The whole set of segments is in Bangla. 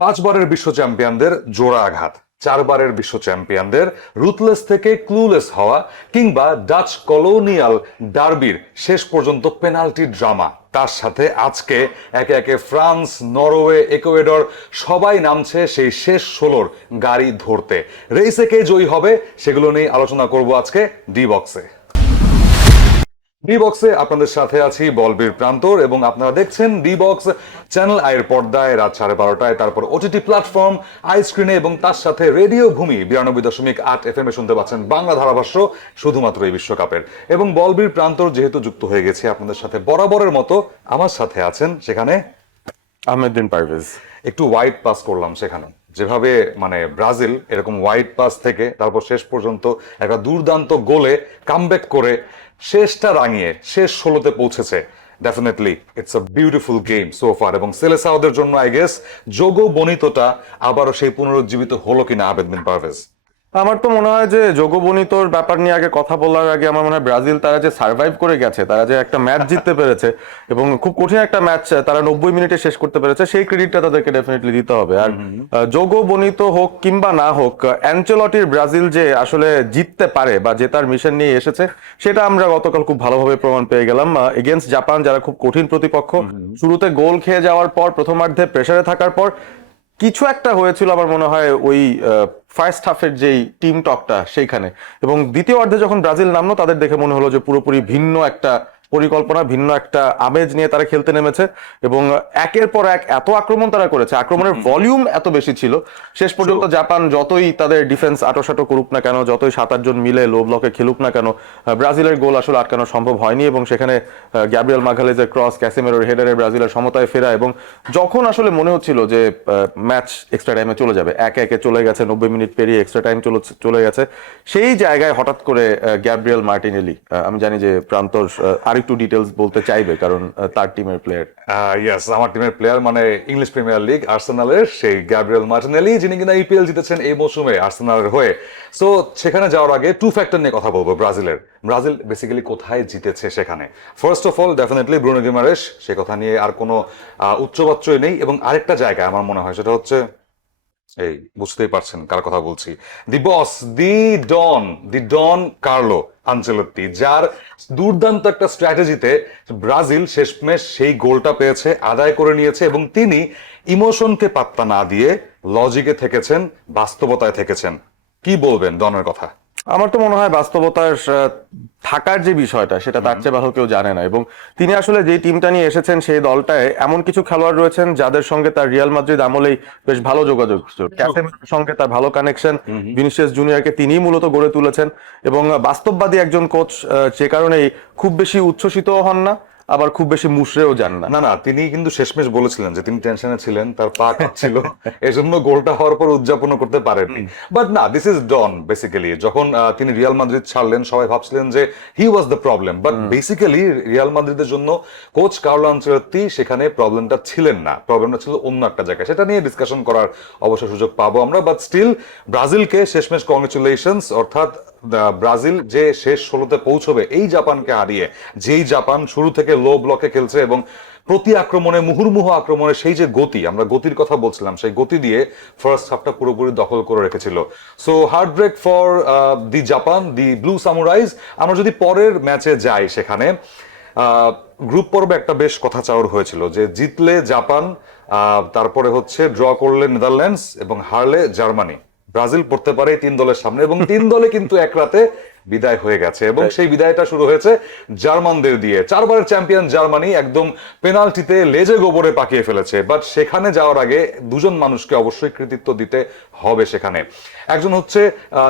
5 বারের বিশ্ব চ্যাম্পিয়নদের জোড়া আঘাত, 4 বারের বিশ্ব চ্যাম্পিয়নদের রুথলেস থেকে ক্লুলেস হওয়া, কিংবা ডাচ কলোনিয়াল ডার্বির শেষ পর্যন্ত পেনাল্টি ড্রামা, তার সাথে আজকে একে একে ফ্রান্স, নরওয়ে, ইকুয়েডর সবাই নামছে সেই শেষ 16-র গাড়ি ধরতে। রেসে কে জয়ী হবে সেগুলো নিয়ে আলোচনা করব আজকে ডি বক্সে। ডি বক্সে আপনাদের সাথে আছি বলবীর প্রান্তর, এবং আপনারা দেখছেন ডি বক্স চ্যানেল আইয়ের পর্দায় রাত 12:30টায়, তারপর ওটিটি প্ল্যাটফর্ম আই স্ক্রিনে, এবং তার সাথে রেডিও ভূমি 92.8 FM এ শুনতে পাচ্ছেন বাংলা ধারাভাষ্য শুধুমাত্র এই বিশ্বকাপের। এবং বলবীর প্রান্তর যেহেতু যুক্ত হয়ে গেছে আপনাদের সাথে বরাবরের মতো, আমার সাথে আছেন সেখানে আহমেদ বিন পারভেজ। একটু ওয়াইড পাস করলাম সেখানে, যেভাবে মানে ব্রাজিল এরকম ওয়াইড পাস থেকে তারপর শেষ পর্যন্ত একটা দুর্দান্ত গোলে কামব্যাক করে শেষটা রাঙিয়ে শেষ 16তে পৌঁছেছে। Definitely it's a beautiful game so far, এবং সেলেসাওদের জন্য আই গেস যোগো বনিতোটা আবারও সেই পুনরুজ্জীবিত হলো কিনা আহমেদ বিন পারভেজ? আমার তো মনে হয় যে যোগবনিতর ব্যাপার নিয়ে আগে কথা বলার আগে আমার মনে হয় ব্রাজিল তারা যে সার্ভাইভ করে গেছে, তারা যে একটা ম্যাচ জিততে পেরেছে এবং খুব কঠিন একটা ম্যাচ তারা 90 মিনিটে শেষ করতে পেরেছে, সেই ক্রেডিটটা তাদেরকে ডেফিনেটলি দিতে হবে। আর যোগবনিত হোক কিংবা না হোক, অ্যানচেলটির ব্রাজিল যে আসলে জিততে পারে বা জেতার মিশন নিয়ে এসেছে সেটা আমরা গতকাল খুব ভালোভাবে প্রমাণ পেয়ে গেলাম। এগেনস্ট জাপান, যারা খুব কঠিন প্রতিপক্ষ, শুরুতে গোল খেয়ে যাওয়ার পর প্রথমার্ধে প্রেসারে থাকার পর কিছু একটা হয়েছিল আমার মনে হয় ওই ফার্স্ট হাফের যেই টিম টকটা সেইখানে, এবং দ্বিতীয় অর্ধে যখন ব্রাজিল নামলো তাদের দেখে মনে হলো যে পুরোপুরি ভিন্ন একটা পরিকল্পনা, ভিন্ন একটা আমেজ নিয়ে তারা খেলতে নেমেছে এবং একের পর এক এত আক্রমণ তারা করেছে, আক্রমণের ভলিউম এত বেশি ছিল। শেষ পর্যন্ত জাপান যতই তাদের ডিফেন্স আটোসাটো করুক না কেন, যতই 7-8 জন মিলে লো ব্লকে খেলুক না কেন, ব্রাজিলের গোল আসলে আটকানো সম্ভব হয়নি। এবং সেখানে গ্যাব্রিয়েল মাগালেজের ক্রস, ক্যাসেমেরোর হেডারে ব্রাজিলের সমতায় ফেরা, এবং যখন আসলে মনে হচ্ছিল যে ম্যাচ এক্সট্রা টাইমে চলে যাবে, একে একে চলে গেছে, 90 মিনিট পেরিয়ে এক্সট্রা টাইম চলে গেছে, সেই জায়গায় হঠাৎ করে গ্যাব্রিয়েল মার্টিনেলি, আমি জানি যে প্রান্তর আরেকটু ডিটেলস বলতে চাইবে কারণ তার টিমের প্লেয়ার। ইয়েস, আমার টিমের প্লেয়ার মানে ইংলিশ প্রিমিয়ার লিগ আর্সেনালের সেই গ্যাব্রিয়েল মার্টিনেলি, যিনি কিনা ইপিএল জিতেছেন এই মৌসুমে আর্সেনালের হয়ে। সো সেখানে যাওয়ার আগে টু ফ্যাক্টর নিয়ে কথা বলবো ব্রাজিলের। ব্রাজিল বেসিক্যালি কোথায় জিতেছে সেখানে। First of all definitely Bruno Guimaraes, সে কথা নিয়ে আর কোনো উচ্চবাচ্যই নেই। এবং আরেকটা জায়গা আমার মনে হয় সেটা হচ্ছে, এই বুঝতেই পারছেন কার কথা বলছি, দি বস, দি ডন কার্লো আনচেলত্তি, যার দুর্দান্ত একটা স্ট্র্যাটেজিতে ব্রাজিল শেষমেশ সেই গোলটা পেয়েছে, আদায় করে নিয়েছে, এবং তিনি ইমোশনকে পাত্তা না দিয়ে লজিকে থেকেছেন, বাস্তবতায় থেকেছেন। কি বলবেন ডনের কথা? আমার তো মনে হয় বাস্তবতার থাকার যে বিষয়টা সেটা তার চেয়ে ভালো কেউ জানে না, এবং তিনি আসলে যে টিমটা নিয়ে এসেছেন সেই দলটায় এমন কিছু খেলোয়াড় রয়েছেন যাদের সঙ্গে তার রিয়াল মাদ্রিদ আমলেই বেশ ভালো যোগাযোগ, ক্যাসেমিরোর সঙ্গে তার ভালো কানেকশন, ভিনিসিয়াস জুনিয়রকে তিনিই মূলত গড়ে তুলেছেন, এবং বাস্তববাদী একজন কোচ, যে কারণেই খুব বেশি উচ্ছ্বসিত হন না, আবার খুব বেশি মুশড়েও যান না। না, তিনি কিন্তু শেষমেশ বলেছিলেন যে তিনি টেনশনে ছিলেন, তার পা কাঁপছিল, এজন্য গোলটা হওয়ার পর উদযাপন করতে পারেননি। বাট না, দিস ইজ ডন বেসিক্যালি। যখন তিনি রিয়াল মাদ্রিদ ছাড়লেন সবাই ভাবছিলেন যে he was the problem, but basically Real মাদ্রিদের জন্য কোচ কার্লো আনচেলত্তি সেখানে প্রবলেমটা ছিলেন না, প্রবলেমটা ছিল অন্য একটা জায়গায়। সেটা নিয়ে ডিসকাশন করার অবশ্য সুযোগ পাবো আমরা, বাট স্টিল ব্রাজিলকে শেষমেশ কংগ্রেচুলেশনস। অর্থাৎ ব্রাজিল যে শেষ 16তে পৌঁছবে এই জাপানকে হারিয়ে, যেই জাপান শুরু থেকে লো ব্লকে খেলছে এবং প্রতি আক্রমণে, মুহুর্মুহু আক্রমণে সেই যে গতি, আমরা গতির কথা বলছিলাম, সেই গতি দিয়ে ফার্স্ট হাফটা পুরোপুরি দখল করে রেখেছিল। So heartbreak for the Japan, the blue samurais. আমরা যদি পরের ম্যাচে যাই, সেখানে গ্রুপ পর্বে একটা বেশ কথা চাওয়ার হয়েছিল যে জিতলে জাপান, তারপরে হচ্ছে ড্র করলে নেদারল্যান্ডস, এবং হারলে জার্মানি। ব্রাজিল পড়তে পারে 3 দলের সামনে, এবং 3 দলে কিন্তু এক রাতে বিদায় হয়ে গেছে, এবং সেই বিদায়টা শুরু হয়েছে জার্মানদের দিয়ে। 4 বারের চ্যাম্পিয়ন জার্মানি একদম পেনাল্টিতে লেজে গোবরে পাকিয়ে ফেলেছে। বাট সেখানে যাওয়ার আগে দুজন মানুষকে অবশ্যই কৃতিত্ব দিতে হবে সেখানে। একজন হচ্ছে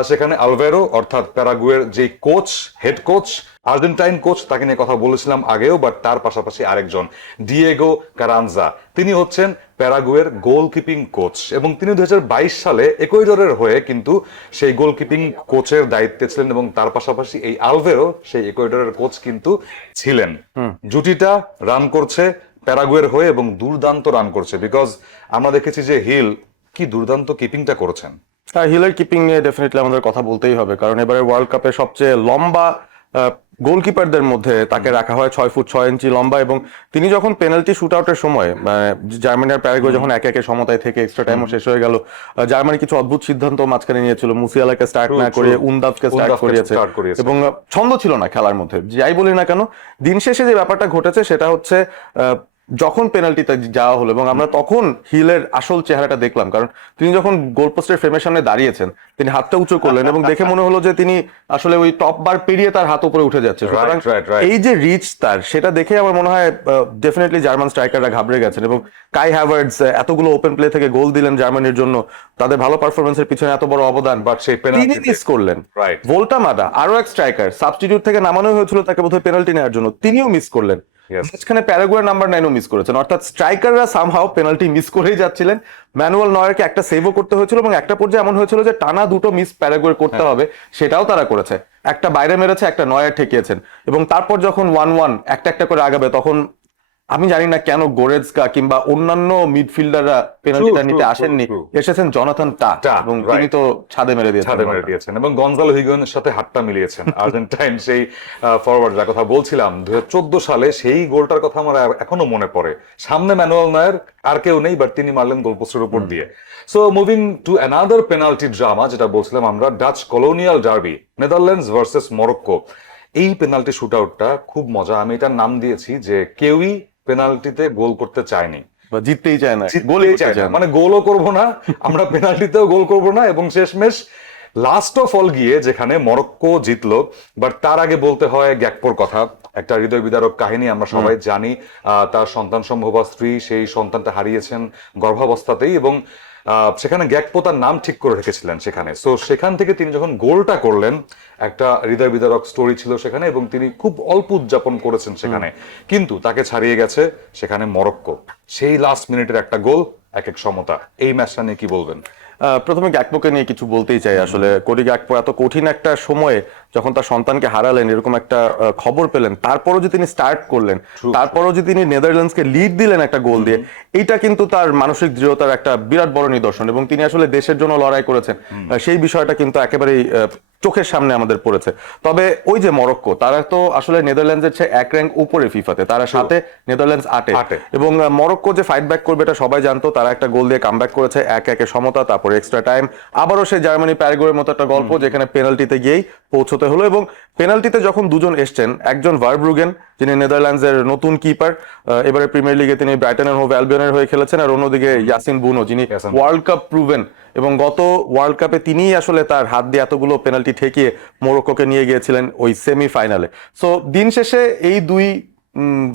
সেখানে আলভেরো, অর্থাৎ প্যারাগুয়ের যে coach, head coach, Argentine coach, তাকে নিয়ে কথা বলেছিলাম আগেও। বাট তার পাশাপাশি আরেকজন ডিয়েগো কারানজা, তিনি হচ্ছেন প্যারাগুয়ের গোলকিপিং কোচ, এবং তিনি 2022 সালে ইকুয়েডরের হয়ে কিন্তু সেই গোলকিপিং কোচের দায়িত্বে ছিলেন, এবং তার পাশাপাশি এই আলভেরো সেই ইকুয়েডরের কোচ কিন্তু ছিলেন। জুটিটা রান করছে প্যারাগুয়ের হয়ে, এবং দুর্দান্ত রান করছে, বিকজ আমরা দেখেছি যে হিল কি দুর্দান্ত কিপিংটা করেছেন। হিলের কিপিং নিয়ে ডেফিনেটলি আমাদের কথা বলতেই হবে, কারণ এবারে ওয়ার্ল্ড কাপে সবচেয়ে লম্বা গোলকিপারদের মধ্যে তাকে রাখা হয় 6 ফুট 6 ইঞ্চি লম্বা, এবং তিনি যখন পেনাল্টি শুট আউটের সময় জার্মানি আর প্যারাগুয়ে যখন একে একে সমতায় থেকে এক্সট্রা টাইমও শেষ হয়ে গেল, জার্মানি কিছু অদ্ভুত সিদ্ধান্ত মাঝখানে নিয়েছিল, মুসিয়ালাকে স্টার্ট না করে উনদাফকে স্টার্ট করিয়েছে, এবং ছন্দ ছিল না খেলার মধ্যে। যাই বলি না কেন, দিন শেষে যে ব্যাপারটা ঘটেছে সেটা হচ্ছে যখন পেনাল্টিতে যাওয়া হলো এবং আমরা তখন হিলের আসল চেহারাটা দেখলাম, কারণ তিনি যখন গোলপোস্টের ফ্রেমের সামনে দাঁড়িয়েছেন তিনি হাতটা উঁচু করলেন এবং দেখে মনে হলো যে তিনি আসলে ওই টপ বার পেরিয়ে তার হাত উপরে উঠে যাচ্ছে। সুতরাং এই যে রিচ তার, সেটা দেখে আমার মনে হয় ডেফিনেটলি জার্মান স্ট্রাইকাররা ঘাবড়ে গেছেন, এবং কাই হ্যাভার্টজ এতগুলো ওপেন প্লে থেকে গোল দিলেন জার্মানির জন্য, তাদের ভালো পারফরমেন্সের পিছনে এত বড় অবদান, বাট সেই তিনি মিস করলেন। ভোল্টামাদা আরো এক স্ট্রাইকার সাবস্টিটিউট থেকে নামানো হয়েছিল তাকে বোধহয় পেনাল্টি নেওয়ার জন্য, তিনিও মিস করলেন। মাঝখানে প্যারাগুয়ের নাম্বার 9ও মিস করেছেন, অর্থাৎ স্ট্রাইকাররা সামহাও পেনাল্টি মিস করেই যাচ্ছিলেন। ম্যানুয়াল নয়ারকে একটা সেভও করতে হয়েছিল এবং একটা পর্যায়ে এমন হয়েছিল যে টানা দুটো মিস প্যারাগুয়ের করতে হবে, সেটাও তারা করেছে। একটা বাইরে মেরেছে, একটা নয়ার ঠেকিয়েছেন, এবং তারপর যখন 1-1 একটা একটা করে আগাবে তখন আমি জানি না কেন গোরেজকা কিংবা অন্যান্য মিডফিল্ডাররা পেনাল্টিটা নিতে আসেননি, এসেছেন জনাথন টা, এবং তিনি তো ছাদে মেরে দিয়েছেন এবং গনজালো হিগুয়েনের সাথে হাতটা মিলিয়েছেন আর্জেন্টাইন সেই ফরওয়ার্ড, যার কথা বলছিলাম 2014 সালে সেই গোলটার কথা আমার এখনো মনে পড়ে। সামনে ম্যানুয়াল নয়ার, আর কেউ নেই, বাট তিনি মারলেন গোলপোস্টের উপর দিয়ে। So moving to another penalty drama, যেটা বলছিলাম আমরা, Dutch colonial derby, Netherlands versus Morocco. এই পেনাল্টি শুট আউটটা খুব মজা। আমি এটার নাম দিয়েছি যে কেউই পেনাল্টিতে গোল করতে চায়নি, জিততেই চায় না, মানে গোলও করবো না আমরা, পেনাল্টিতেও গোল করবো না, এবং শেষমেশ লাস্ট অফ অল গিয়ে যেখানে মরক্কো জিতলো। বাট তার আগে বলতে হয় গ্যাকপোর কথা, একটা হৃদয় বিদারক কাহিনী। আমরা সবাই জানি তার সন্তান সম্ভবা স্ত্রী সেই সন্তানটা হারিয়েছেন গর্ভাবস্থাতেই, এবং সেখানে গ্যাকপো তার নাম ঠিক করে রেখেছিলেন সেখানে। সো সেখান থেকে তিনি যখন গোলটা করলেন, একটা হৃদয় বিদারক স্টোরি ছিল সেখানে, এবং তিনি খুব অল্প উদযাপন করেছেন সেখানে, কিন্তু তাকে ছাড়িয়ে গেছে সেখানে মরক্কো। সেই লাস্ট মিনিটের একটা গোল, এক এক সমতা। এই ম্যাচটা নিয়ে কি বলবেন? প্রথমে গ্যাকপোকে নিয়ে কিছু বলতেই চাই। আসলে কোডি গ্যাকপো এত কঠিন একটা সময়ে যখন তার সন্তানকে হারালেন, এরকম একটা খবর পেলেন, তারপরও যে তিনি স্টার্ট করলেন, তারপরও যে তিনি নেদারল্যান্ডসকে লিড দিলেন একটা গোল দিয়ে, এইটা কিন্তু তার মানসিক দৃঢ়তার একটা বিরাট বড় নিদর্শন, এবং তিনি আসলে দেশের জন্য লড়াই করেছেন সেই বিষয়টা কিন্তু একেবারেই চোখের সামনে আমাদের পড়েছে। তবে ওই যে মরক্কো, তারা তো আসলে নেদারল্যান্ডসের চেয়ে এক র্যাঙ্ক উপরে ফিফাতে, তারা 7-এ, নেদারল্যান্ডস 8-এ, এবং মরক্কো যে ফাইট ব্যাক করবে এটা সবাই জানতো। তারা একটা গোল দিয়ে কামব্যাক করেছে, 1-1 সমতা, তারপরে এক্সট্রা টাইম, আবারও সেই জার্মানি প্যারাগুয়ের মতো একটা গল্প যেখানে পেনাল্টিতে গিয়েই পৌঁছতে হলো। এবং পেনাল্টিতে যখন দুজন এসছেন, একজন ভারব্রুগেন যিনি নেদারল্যান্ডসের নতুন কিপার, এবারে প্রিমিয়ার লিগে তিনি ব্রাইটনের হোভ অ্যালবিয়নের হয়ে খেলেছেন, আর অন্যদিকে ইয়াসিন বুনো যিনি ওয়ার্ল্ড কাপ প্রুভেন, এবং গত ওয়ার্ল্ড কাপে তিনিই আসলে তার হাত দিয়ে এতগুলো পেনাল্টি ঠেকিয়ে মোরক্কোকে নিয়ে গিয়েছিলেন ওই সেমিফাইনালে। সো দিন শেষে এই দুই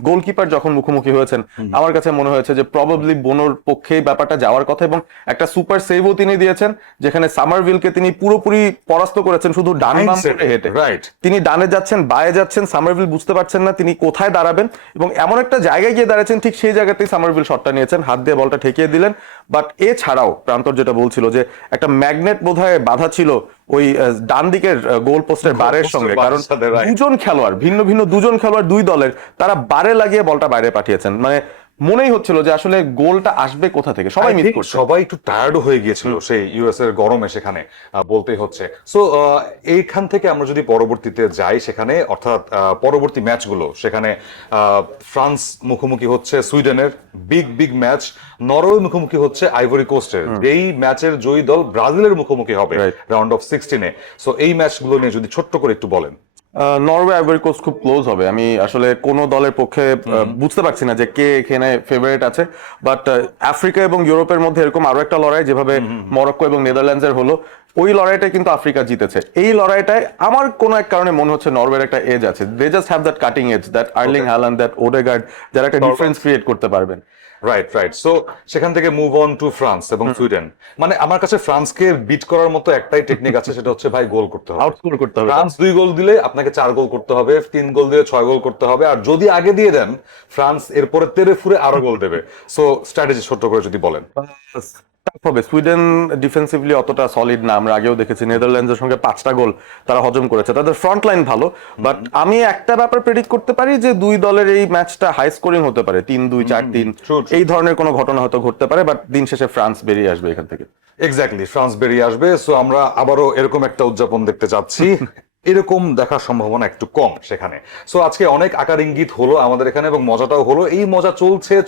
গোলকিপার যখন মুখোমুখি হয়েছেন, আমার কাছে মনে হয়েছে যে প্রবাবলি বোনোর পক্ষে ব্যাপারটা যাওয়ার কথা, এবং একটা সুপার সেভও তিনি দিয়েছেন যেখানে সামারভিলকে তিনি পুরোপুরি পরাস্ত করেছেন শুধু ডান বাম করে হেঁটে। তিনি ডানে যাচ্ছেন, বায়ে যাচ্ছেন, সামারভিল বুঝতে পারছেন না তিনি কোথায় দাঁড়াবেন, এবং এমন একটা জায়গায় গিয়ে দাঁড়াচ্ছেন ঠিক সেই জায়গাতেই সামারভিল শটটা নিয়েছেন, হাত দিয়ে বলটা ঠেকিয়ে দিলেন। বাট এছাড়াও প্রান্তর যেটা বলছিল যে একটা ম্যাগনেট বোধহয় বাধা ছিল ওই ডান দিকের গোল পোস্টের বারের সঙ্গে, কারণ দুজন খেলোয়াড়, ভিন্ন ভিন্ন দুজন খেলোয়াড় দুই দলের, তারা বারে লাগিয়ে বলটা বাইরে পাঠিয়েছেন। মানে মনেই হচ্ছিল যে আসলে গোলটা আসবে কোথা থেকে, সবাই মিস করছে, সবাই একটু টায়ার্ড হয়ে গিয়েছিল সেই ইউএস এর গরমে, সেখানে বলতেই হচ্ছে। সো এইখান থেকে আমরা যদি পরবর্তীতে যাই সেখানে, অর্থাৎ পরবর্তী ম্যাচগুলো, সেখানে ফ্রান্স মুখোমুখি হচ্ছে সুইডেনের, বিগ বিগ ম্যাচ। নরওয়ে মুখোমুখি হচ্ছে আইভরি কোস্টের, এই ম্যাচের জয়ী দল ব্রাজিলের মুখোমুখি হবে রাউন্ড অফ 16-এ। সো এই ম্যাচগুলো নিয়ে যদি ছোট্ট করে একটু বলেন। নরওয়ে আইভরি কোস্ট খুব ক্লোজ হবে। আমি আসলে কোন দলের পক্ষে বুঝতে পারছি না যে কে এখানে ফেভারিট আছে, বাট আফ্রিকা এবং ইউরোপের মধ্যে এরকম আরো একটা লড়াই যেভাবে মরক্কো এবং নেদারল্যান্ডসের হলো, ওই লড়াইটাই কিন্তু আফ্রিকা জিতেছে। এই লড়াইটায় আমার কোনো এক কারণে মনে হচ্ছে নরওয়ের একটা এজ আছে। They just have that cutting edge, that Erling Haaland, that Odegaard, যারা একটা ডিফারেন্স ক্রিয়েট করতে পারবেন। রাইট। সো সেখান থেকে মুভ অন টু ফ্রান্স এবং সুইডেন। মানে আমার কাছে ফ্রান্সকে বিট করার মতো একটাই টেকনিক আছে, সেটা হচ্ছে ভাই গোল করতে হবে, আউটস্কোর করতে হবে। ফ্রান্স 2 গোল দিলে আপনাকে 4 গোল করতে হবে, 3 গোল দিলে 6 গোল করতে হবে, আর যদি আগে দিয়ে দেন ফ্রান্স এরপরে তেরে ফুরে আরো গোল দেবে। সো স্ট্র্যাটেজি ছোট্ট করে যদি বলেন। হবে সুইডেন ডিফেন্সিভলি অতটা সলিড না, আমরা আগেও দেখেছি নেদারল্যান্ডসের সঙ্গে 5টা গোল তারা হজম করেছে, তাদের ফ্রন্ট লাইন ভালো। বাট আমি একটা ব্যাপার প্রেডিক্ট করতে পারি যে দুই দলের এই ম্যাচটা হাই স্কোরিং হতে পারে, 3-2 4-3 এই ধরনের কোনো ঘটনা হয়তো ঘটতে পারে, বাট দিন শেষে ফ্রান্স বেরিয়ে আসবে এখান থেকে। এক্স্যাক্টলি, ফ্রান্স বেরিয়ে আসবে। সো আমরা আবারও এরকম একটা উদযাপন দেখতে চাচ্ছি। এরকম দেখার সম্ভাবনা একটু কম সেখানে। সো আজকে অনেক আকার ইঙ্গিত হলো আমাদের এখানে এবং মজাটাও হলো। এই মজা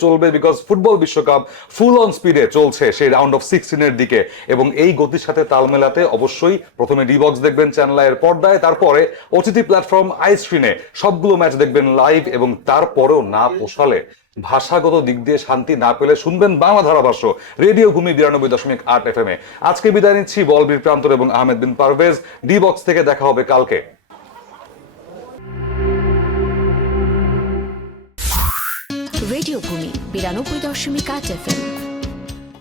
চলবে বিকজ ফুটবল বিশ্বকাপ ফুল অন স্পিডে চলছে সেই রাউন্ড অফ 16 এর দিকে, এবং এই গতির সাথে তাল মেলাতে অবশ্যই প্রথমে ডিবক্স দেখবেন চ্যানেল এর পর্দায়, তারপরে ওটিটি প্ল্যাটফর্ম আইস্ক্রিনে সবগুলো ম্যাচ দেখবেন লাইভ, এবং তারপরেও না পোষালে, ভাষাগত দিক দিয়ে শান্তি না পেলে শুনবেন বাংলা ধারাভাষ্য রেডিও ভূমি 92.8 FM এ। আজকে বিদায় নিচ্ছি বলবীর প্রান্তর এবং আহমেদ বিন পারভেজ। ডি বক্স থেকে দেখা হবে কালকে। রেডিও ভূমি 92.8 FM